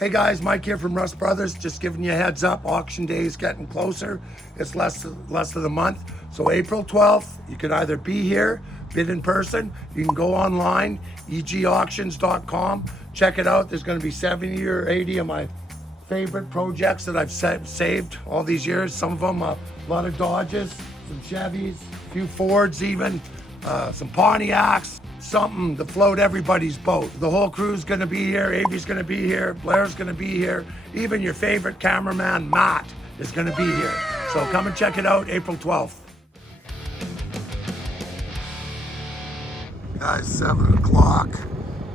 Hey guys, Mike here from Rust Brothers. Just giving you a heads up, auction day is getting closer. It's less of the month. So April 12th, you can either be here, bid in person, you can go online, egauctions.com, check it out. There's gonna be 70 or 80 of my favorite projects that I've saved all these years. Some of them, a lot of Dodges, some Chevys, a few Fords even, some Pontiacs, something to float everybody's boat. The whole crew's gonna be here, Avery's gonna be here, Blair's gonna be here, even your favorite cameraman, Matt, is gonna be here. So come and check it out, April 12th. Guys, 7 o'clock,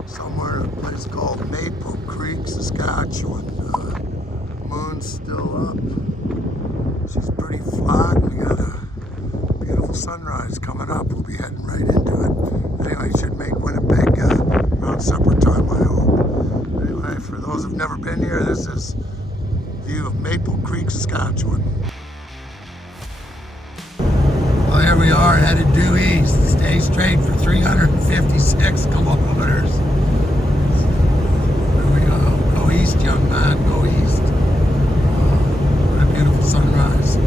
somewhere in a place called Maple Creek, Saskatchewan. Moon's still up. She's pretty flat. We got a beautiful sunrise coming up. We'll be heading right into it. Anyway, should make Winnipeg around supper time, I hope. Anyway, for those who've never been here, this is view of Maple Creek, Saskatchewan. Well, here we are, headed due east. Stay straight for 356 kilometers. There we go. Go east, young man. Go east. What a beautiful sunrise.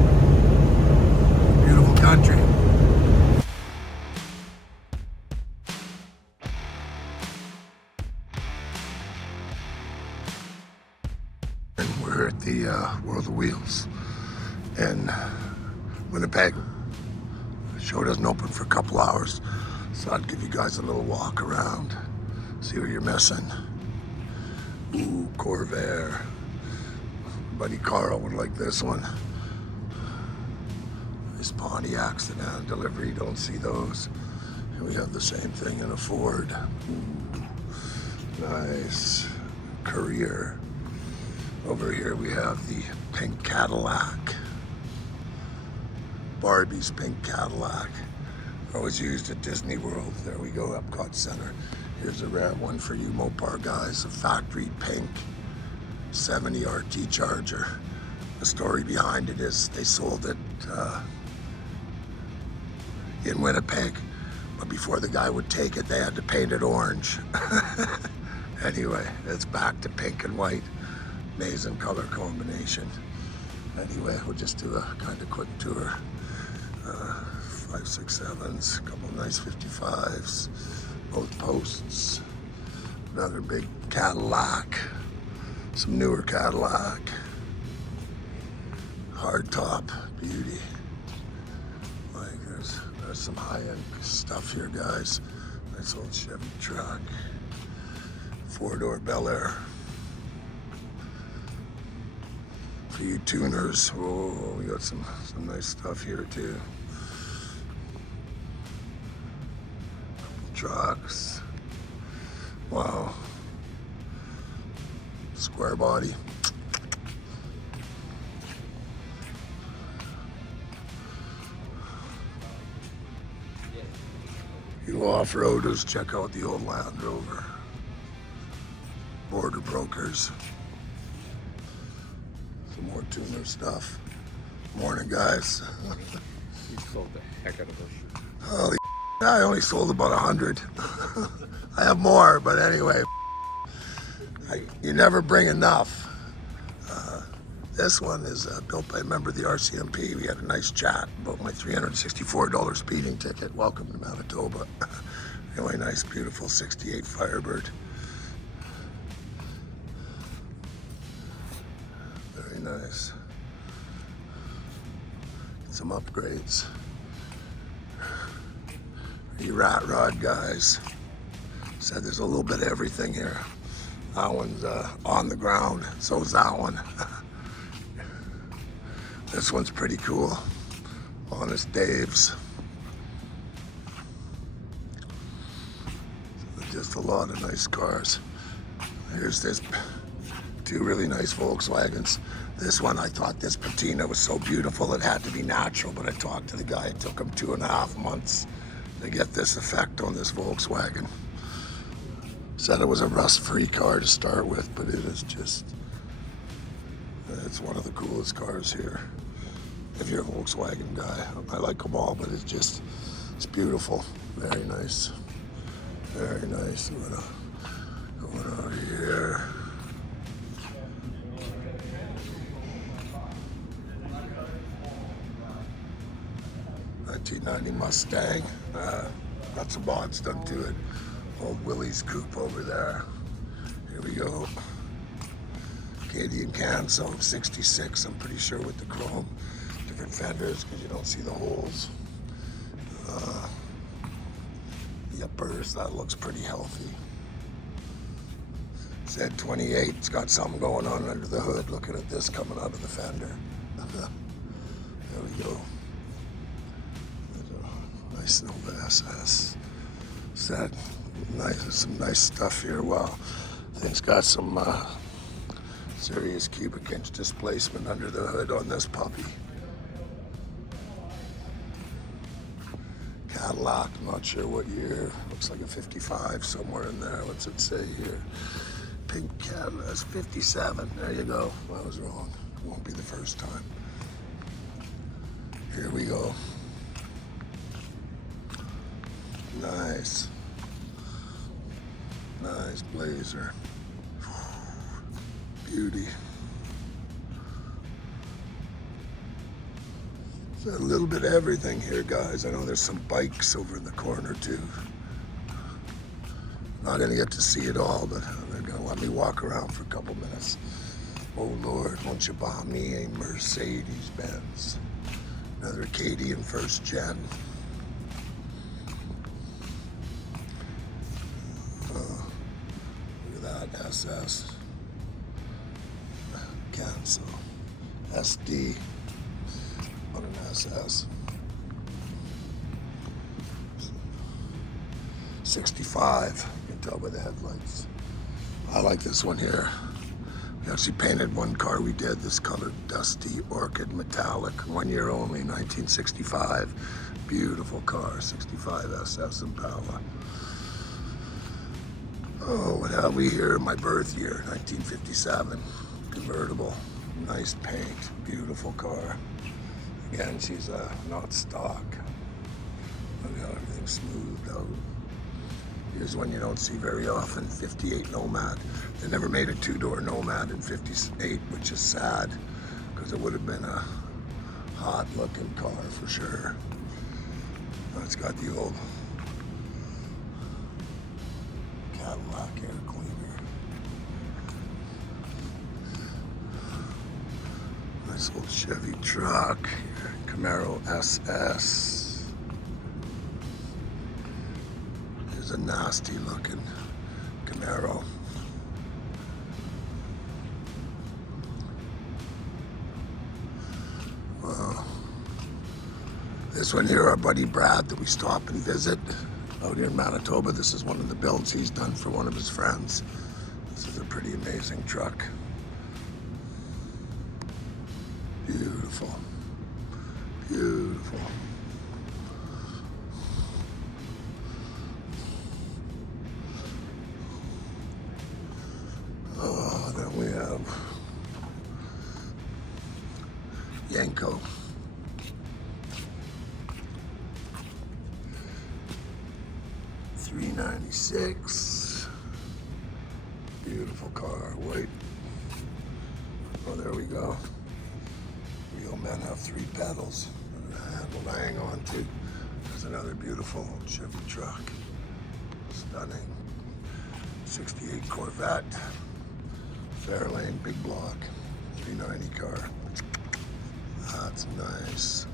Beautiful country. And we're at the World of Wheels in Winnipeg. The show doesn't open for a couple hours, so I'd give you guys a little walk around, see what you're missing. Ooh, Corvair. Buddy Carl would like this one. This Pontiac sedan delivery, don't see those. And we have the same thing in a Ford. Ooh, nice. Courier. Over here we have the pink Cadillac. Barbie's pink Cadillac. Always used at Disney World. There we go, Epcot Center. Here's a rare one for you Mopar guys, a factory pink 70 RT Charger. The story behind it is they sold it in Winnipeg, but before the guy would take it, they had to paint it orange. Anyway, it's back to pink and white. Amazing color combination. Anyway, we'll just do a kind of quick tour. 567s, a couple nice 55s, both posts. Another big Cadillac, some newer Cadillac. Hardtop beauty. Like there's some high-end stuff here, guys. Nice old Chevy truck. 4-door Bel Air. For you tuners, oh, we got some nice stuff here too. Trucks. Wow. Square body. You off-roaders, check out the old Land Rover. Border Brokers. Some more tuner stuff. Morning, guys. You sold the heck out of those shit. Holy I only sold about 100. I have more, but anyway, you never bring enough. This one is built by a member of the RCMP. We had a nice chat about my $364 speeding ticket. Welcome to Manitoba. Anyway, nice, beautiful 68 Firebird. Very nice. Some upgrades. You rat rod guys. Said there's a little bit of everything here. That one's on the ground, so is that one. This one's pretty cool. Honest Dave's. Just a lot of nice cars. Here's this two really nice Volkswagens. This one, I thought this patina was so beautiful it had to be natural, but I talked to the guy, it took him 2.5 months to get this effect on this Volkswagen. Said it was a rust-free car to start with, but it is just, it's one of the coolest cars here. If you're a Volkswagen guy, I like them all, but it's beautiful. Very nice. Very nice. Going over here. 1990 Mustang. Got some mods done to it. Old Willie's coupe over there. Here we go. Canadian Canso 66, I'm pretty sure, with the chrome. Different fenders because you don't see the holes. Yuppers, that looks pretty healthy. Z28, it's got something going on under the hood. Looking at this coming out of the fender. There we go. Nice Nova SS. Set. Nice, some nice stuff here. Wow, thing's got some serious cubic inch displacement under the hood on this puppy. Cadillac, I'm not sure what year. Looks like a 55 somewhere in there. What's it say here? Pink Cadillac, that's 57. There you go. I was wrong. It won't be the first time. Here we go. Nice. Nice Blazer. Beauty. So a little bit of everything here, guys. I know there's some bikes over in the corner too. Not gonna get to see it all, but they're gonna let me walk around for a couple minutes. Oh Lord, won't you buy me a Mercedes Benz? Another Acadian first gen. Look at that SS. Cancel. SD. On an SS. 65. You can tell by the headlights. I like this one here. We actually painted one car we did this color, dusty orchid metallic, 1 year only, 1965. Beautiful car, 65 SS Impala. Oh, what have we here? My birth year, 1957. Convertible, nice paint, beautiful car. Again, she's not stock. Look how everything's smoothed out. Here's one you don't see very often, 58 Nomad. They never made a two-door Nomad in 58, which is sad, because it would have been a hot-looking car for sure. Oh, it's got the old Cadillac air cleaner. Nice old Chevy truck, Camaro SS. There's a nasty looking Camaro. Wow. This one here, our buddy Brad that we stop and visit out here in Manitoba. This is one of the builds he's done for one of his friends. This is a pretty amazing truck. Beautiful. Beautiful. Oh, then we have Yanko. $396. Beautiful car. Wait. Oh, there we go. Real men have 3 pedals. Handle to hang on to. There's another beautiful Chevy truck. Stunning. 68 Corvette. Fairlane, big block. 390 car. That's nice.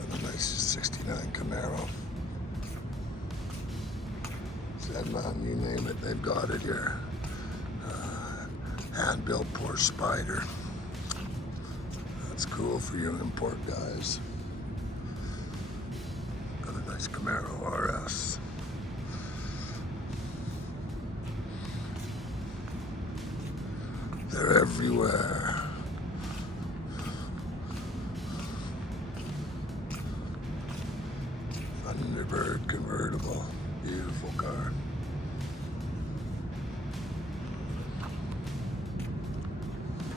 And a nice 69 Camaro. Zedman, you name it, they've got it here. Hand-built Porsche Spider. That's cool for you import guys. Got a nice Camaro RS. They're everywhere. Thunderbird convertible. Beautiful car.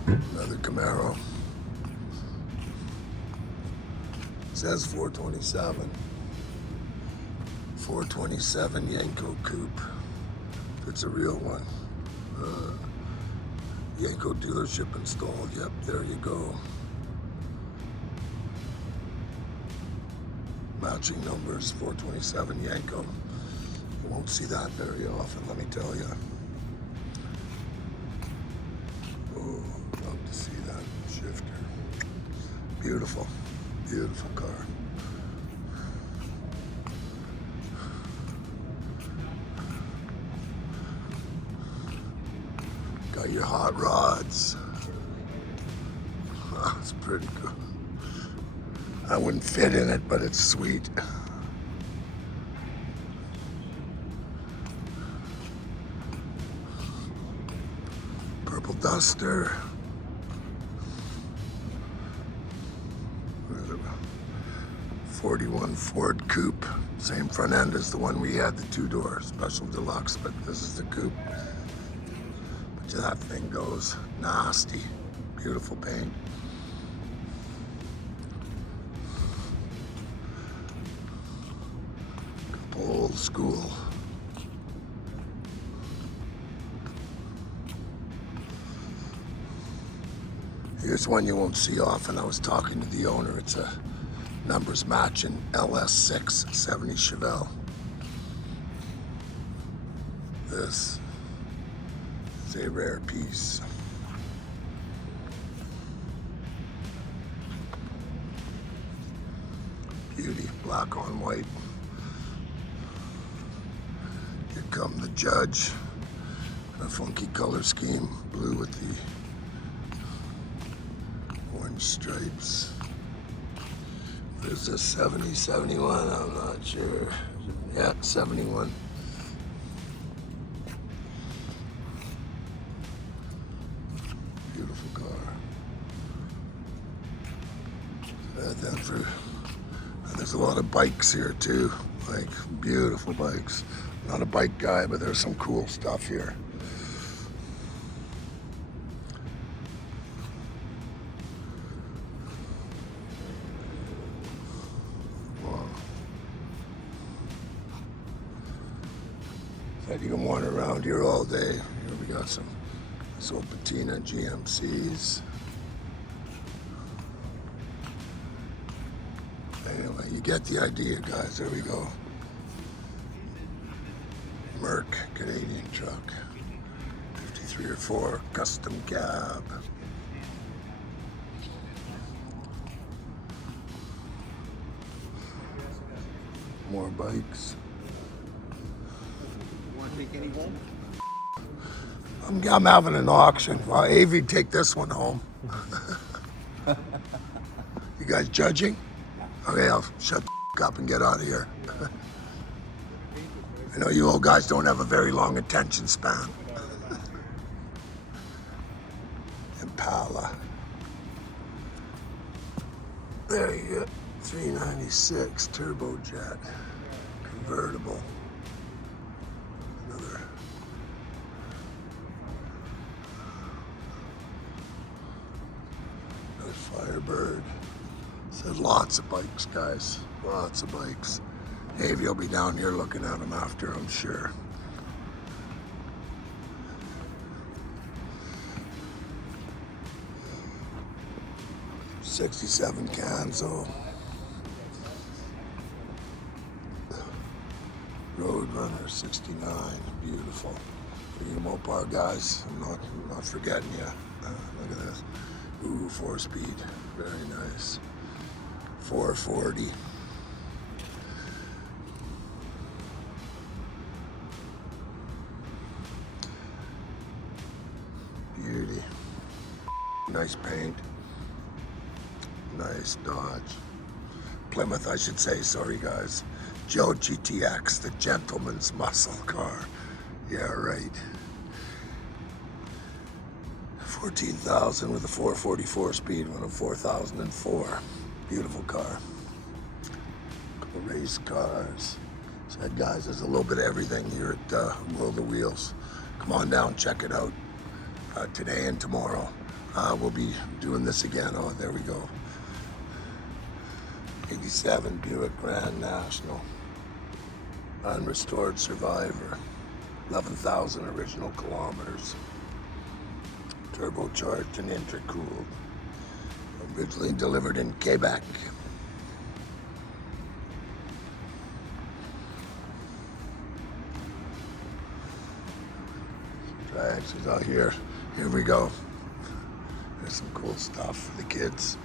Another Camaro. It says 427. 427 Yanko Coupe. It's a real one. Yanko dealership installed. Yep, there you go. Matching numbers, 427 Yanko. You won't see that very often, let me tell you. Oh, love to see that shifter. Beautiful, beautiful car. Got your hot rods. Oh, it's pretty good. I wouldn't fit in it, but it's sweet. Purple Duster. 41 Ford Coupe. Same front end as the one we had, the two-door special deluxe, but this is the coupe. But that thing goes nasty. Beautiful paint. Old school. Here's one you won't see often. I was talking to the owner. It's a numbers matching LS6 70 Chevelle. This is a rare piece. Beauty, black on white. Here come the Judge. A funky color scheme, blue with the orange stripes. There's a 70, 71, I'm not sure. Yeah, 71. Beautiful car. And there's a lot of bikes here too, like beautiful bikes. Not a bike guy, but there's some cool stuff here. Said you can wander around here all day. Here we got some old patina GMCs. Anyway, you get the idea, guys. There we go. Merc Canadian truck. 53 or 4 custom cab. More bikes. Take any home? I'm having an auction. Well, Avery, take this one home. You guys judging? Okay, I'll shut the up and get out of here. I know you old guys don't have a very long attention span. Impala. There you go. 396 turbojet. Convertible. Firebird. Said lots of bikes, guys. Lots of bikes. Dave, you'll be down here looking at them after, I'm sure. '67 Canzo. Roadrunner 69. Beautiful. For you Mopar guys, I'm not forgetting you. Look at this. Ooh, 4-speed, very nice. 440. Beauty. Nice paint. Nice Dodge. Plymouth, I should say, sorry guys. Joe GTX, the gentleman's muscle car. Yeah, right. 14,000 with a 444 speed, one of 4,004. Beautiful car. Couple race cars. Said guys, there's a little bit of everything here at World of Wheels. Come on down, check it out. Today and tomorrow. We'll be doing this again. Oh, there we go. 87 Buick Grand National. Unrestored Survivor. 11,000 original kilometers. Turbocharged and intercooled. Originally delivered in Quebec. Triaxles out here. Here we go. There's some cool stuff for the kids.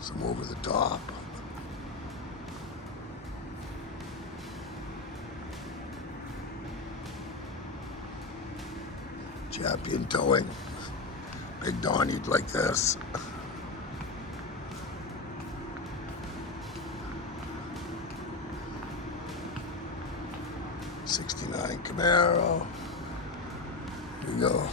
Some over the top. Champion towing. Big Don, you'd like this. '69 Camaro. Here we go.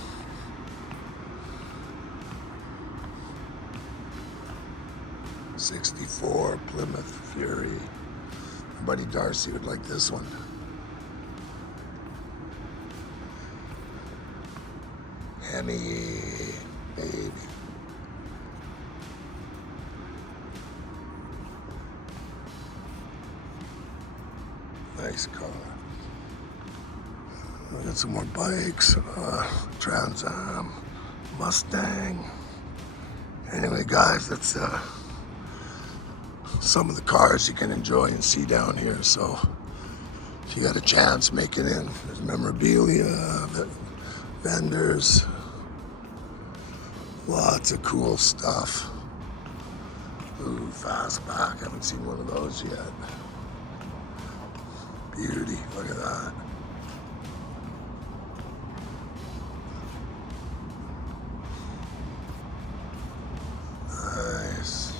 '64 Plymouth Fury. My buddy Darcy would like this one. Hemi, baby. Nice car. I got some more bikes. Trans Am, Mustang. Anyway, guys, that's some of the cars you can enjoy and see down here. So if you got a chance, make it in. There's memorabilia, vendors, lots of cool stuff. Ooh, fastback. I haven't seen one of those yet. Beauty. Look at that. Nice.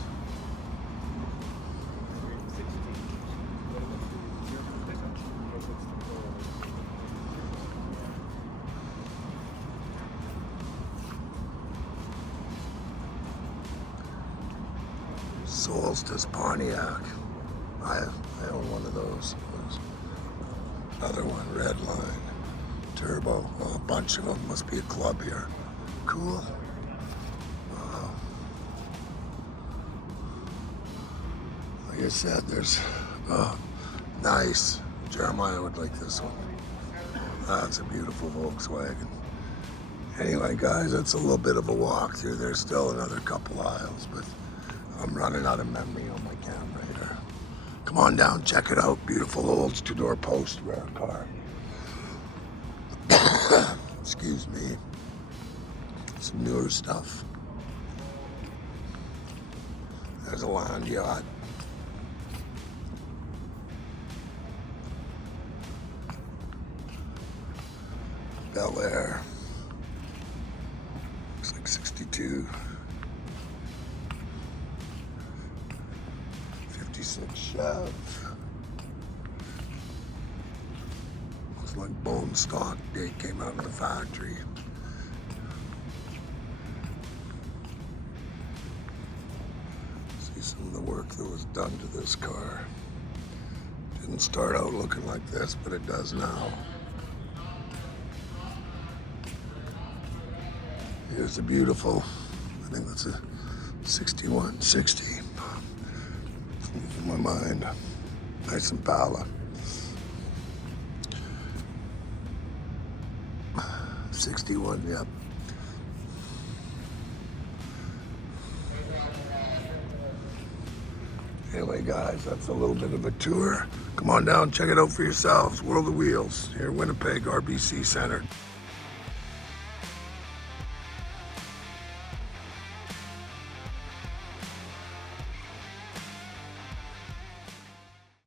Solstice Pontiac. I own one of those. Another one, red line, turbo. Oh, a bunch of them. Must be a club here. Cool. Like I said, there's nice. Jeremiah would like this one. That's a beautiful Volkswagen. Anyway, guys, that's a little bit of a walk through. There's still another couple aisles, but I'm running out of memory on my camera here. Come on down, check it out. Beautiful old two-door post rare car. Excuse me. Some newer stuff. There's a land yacht. Bel Air. Looks like 62. 56 Chev. Looks like bone stock. Date came out of the factory. See some of the work that was done to this car. Didn't start out looking like this, but it does now. Here's a beautiful, I think that's a 6160. In my mind, nice Impala. 61, yep. Anyway, guys, that's a little bit of a tour. Come on down, check it out for yourselves. World of Wheels here in Winnipeg, RBC Center.